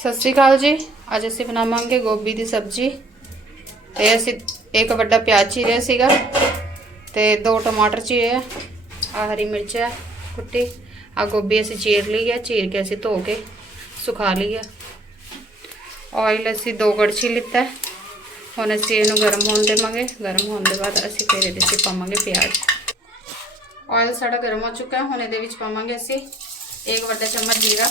ਸਤਿ ਸ਼੍ਰੀ ਅਕਾਲ ਜੀ। ਅੱਜ ਅਸੀਂ ਬਣਾਵਾਂਗੇ ਗੋਭੀ ਦੀ ਸਬਜ਼ੀ। ਤੇ ਅਸੀਂ ਇੱਕ ਵੱਡਾ ਪਿਆਜ਼ ਚੀਰਿਆ ਸੀਗਾ ਤੇ ਦੋ ਟਮਾਟਰ ਚੀਰੇ ਆ। ਆਹ ਹਰੀ ਮਿਰਚ ਹੈ ਕੁੱਟੀ। ਆ ਗੋਭੀ ਅਸੀਂ ਚੀਰ ਲਈ ਹੈ ਚੀਰ ਕੇ ਅਸੀਂ ਧੋ ਕੇ ਸੁਖਾ ਲਈ ਹੈ ਆਇਲ ਅਸੀਂ ਦੋ ਕੜਛੀ ਲਿੱਤਾ। ਹੁਣ ਅਸੀਂ ਇਹਨੂੰ ਗਰਮ ਹੋਣ ਦੇਵਾਂਗੇ। ਗਰਮ ਹੋਣ ਦੇ ਬਾਅਦ ਅਸੀਂ ਫਿਰ ਇਹਦੇ ਵਿੱਚ ਪਾਵਾਂਗੇ ਪਿਆਜ਼। ਆਇਲ ਸਾਡਾ ਗਰਮ ਹੋ ਚੁੱਕਾ। ਹੈ ਹੁਣ ਇਹਦੇ ਵਿੱਚ ਪਾਵਾਂਗੇ ਅਸੀਂ ਇੱਕ ਵੱਡਾ ਚਮਚ ਜੀਰਾ।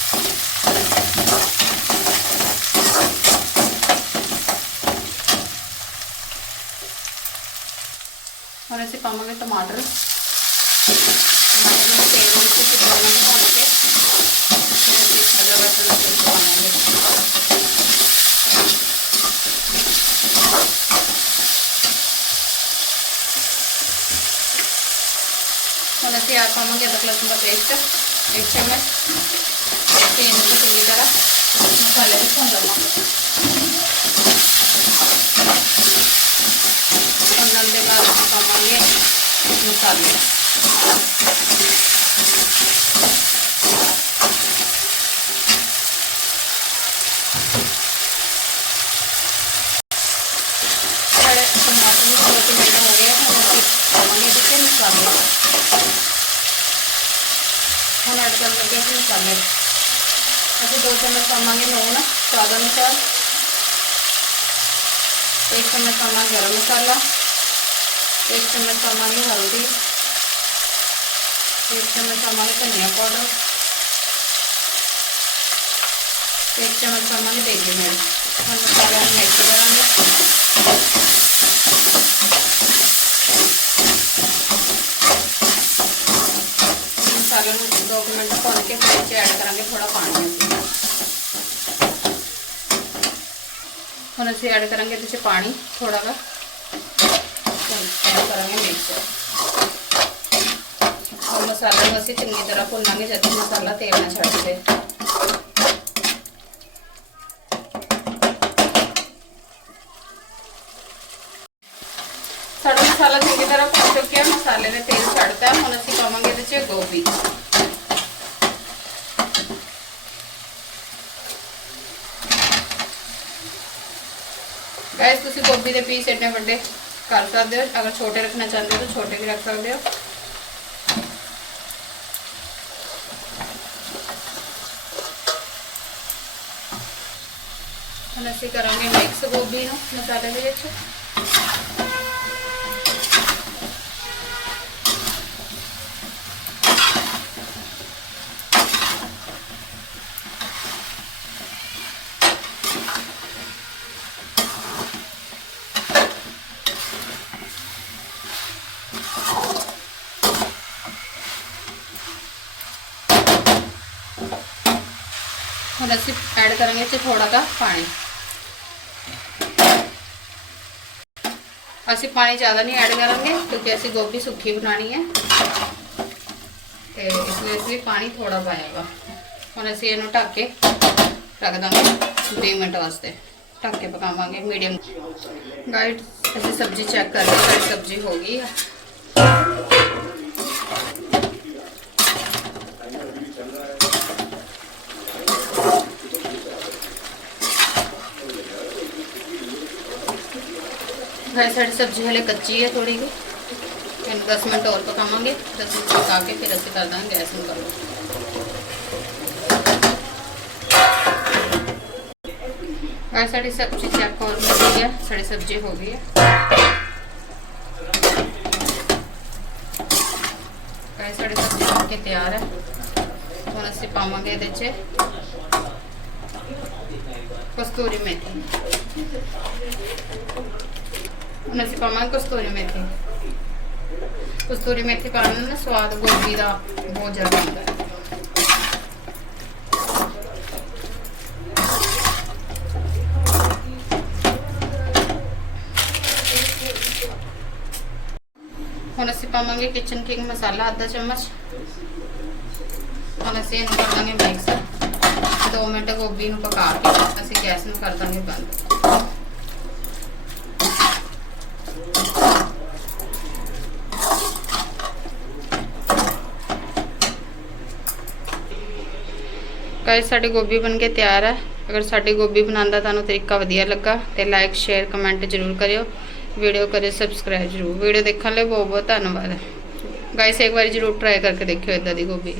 और ऐसे पाओगे टमाटर। टमाटर में तेल में से के। और ऐसे आप पाओगे अदरक लहसुन का पेस्ट एक चम्मच ਮਸਾਲੇ ਸਾਡੇ ਟਮਾਟਰ ਨੂੰ ਥੋੜਾ ਜਿਹਾ ਹੋ ਗਿਆ ਹੁਣ ਅਸੀਂ ਪਾਵਾਂਗੇ ਇਹਦੇ 'ਚ ਮਸਾਲੇ ਹੁਣ ਐਡ ਕਰਨ ਲੱਗੇ ਅਸੀਂ ਮਸਾਲੇ ਅਸੀਂ ਦੋ ਚਮਚ ਪਾਵਾਂਗੇ ਲੂਣ ਸਵਾਦ ਅਨੁਸਾਰ ਇੱਕ ਚਮਚ ਪਾਵਾਂਗੇ ਗਰਮ ਮਸਾਲਾ ਇੱਕ ਚਮਚ ਪਾਵਾਂਗੇ ਹਲਦੀ, ਇੱਕ ਚਮਚ ਪਾਵਾਂਗੇ ਧਨੀਆ ਪਾਊਡਰ ਇੱਕ ਚਮਚ ਪਾਵਾਂਗੇ ਦੇਗੀ ਮਿਰਚ। ਹੁਣ ਮਸਾਲਿਆਂ ਨੂੰ ਮਿਕਸ ਕਰਾਂਗੇ। ਮਸਾਲੇ ਨੂੰ 2 ਮਿੰਟ ਭੁੰਨ ਕੇ ਫਿਰ ਵਿੱਚ ਐਡ ਕਰਾਂਗੇ ਥੋੜਾ ਪਾਣੀ। ਅਸੀਂ ਹੁਣ ਅਸੀਂ ਐਡ ਕਰਾਂਗੇ ਇਹਦੇ 'ਚ ਪਾਣੀ ਥੋੜਾ ਜਿਹਾ ਐਡ ਕਰਾਂਗੇ ਮਿਕਸ ਹੁਣ ਮਸਾਲੇ ਨੂੰ ਅਸੀਂ ਚੰਗੀ ਤਰ੍ਹਾਂ ਭੁੰਨਾਂਗੇ ਜਦ ਤੱਕ ਮਸਾਲਾ ਤੇਲ ਨਾ ਛੱਡ ਦੇ ਸਾਡਾ ਮਸਾਲਾ ਚੰਗੀ ਤਰ੍ਹਾਂ ਭੁੰਨ ਚੁੱਕਿਆ ਮਸਾਲੇ ਨੇ ਤੇਲ ਛੱਡਤਾ ਹੁਣ ਅਸੀਂ ਪਾਵਾਂਗੇ ਇਹਦੇ 'ਚ ਗੋਭੀ ਗਾਇਸ ਤੁਸੀਂ ਗੋਭੀ ਦੇ ਪੀਸ ਇੰਨੇ ਵੱਡੇ ਕਰ ਸਕਦੇ ਹੋ। ਅਗਰ ਛੋਟੇ ਰੱਖਣਾ ਚਾਹੁੰਦੇ ਹੋ ਤਾਂ ਛੋਟੇ ਵੀ ਰੱਖ ਸਕਦੇ ਹੋ। ਹੁਣ ਅਸੀਂ ਕਰਾਂਗੇ ਮਿਕਸ ਗੋਭੀ ਨੂੰ ਮਸਾਲੇ ਦੇ ਵਿੱਚ। हम अभी ऐड करेंगे इसे थोड़ा सा पानी। ऐसे पानी ज़्यादा नहीं ऐड करेंगे क्योंकि ऐसी गोभी सुखी बनानी है। तो इसलिए इसलिए पानी थोड़ा पाएगा। हम असं इन ढक के रख देंगे दो मिनट वास्ते। ढक के पकावे मीडियम। गाइड अभी सब्ज़ी चेक करके सब्ज़ी होगी गाइस सारी सब्ज़ी हले कच्ची है थोड़ी फिर दस मिनट और पकावे दस मिनट पका के फिर असं कर देंगे गैस में करो। और साड़ी सब्ज़ी चेक और मिल गई है साड़ी सब्ज़ी हो गई है। तैयार है। हम अस पावे ये कस्तूरी मेथी। ਹੁਣ ਅਸੀਂ ਪਾਵਾਂਗੇ ਕਸਤੂਰੀ ਮੇਥੀ। ਕਸਤੂਰੀ ਮੇਥੀ ਪਾਉਣ ਨਾਲ ਸਵਾਦ ਗੋਭੀ ਦਾ ਬਹੁਤ ਜ਼ਿਆਦਾ ਹੁੰਦਾ ਹੈ। ਹੁਣ ਅਸੀਂ ਪਾਵਾਂਗੇ ਕਿਚਨ ਕਿੰਗ ਮਸਾਲਾ ਅੱਧਾ ਚਮਚ। ਹੁਣ ਅਸੀਂ ਇਹਨੂੰ ਕਰ ਦਾਂਗੇ ਮਿਕਸ 2 ਮਿੰਟ ਗੋਭੀ ਨੂੰ ਪਕਾ ਕੇ ਅਸੀਂ ਗੈਸ ਨੂੰ ਕਰ ਦਾਂਗੇ ਬੰਦ। ਗਾਇਸ, ਸਾਡੇ ਗੋਭੀ ਬਣ ਕੇ ਤਿਆਰ ਹੈ। ਅਗਰ ਸਾਡੀ ਗੋਭੀ ਬਣਾਉਣ ਦਾ ਤੁਹਾਨੂੰ ਤਰੀਕਾ ਵਧੀਆ ਲੱਗਾ ਤੇ ਲਾਈਕ ਸ਼ੇਅਰ ਕਮੈਂਟ ਜ਼ਰੂਰ ਕਰਿਓ। ਵੀਡੀਓ ਕਰਿਓ ਸਬਸਕ੍ਰਾਈਬ ਜ਼ਰੂਰ। ਵੀਡੀਓ ਦੇਖਣ ਲਈ ਬਹੁਤ ਬਹੁਤ ਧੰਨਵਾਦ। ਗਾਇਸ, ਇੱਕ ਵਾਰੀ ਜ਼ਰੂਰ ਟਰਾਈ ਕਰਕੇ ਦੇਖਿਓ ਇਦਾਂ ਦੀ ਗੋਭੀ।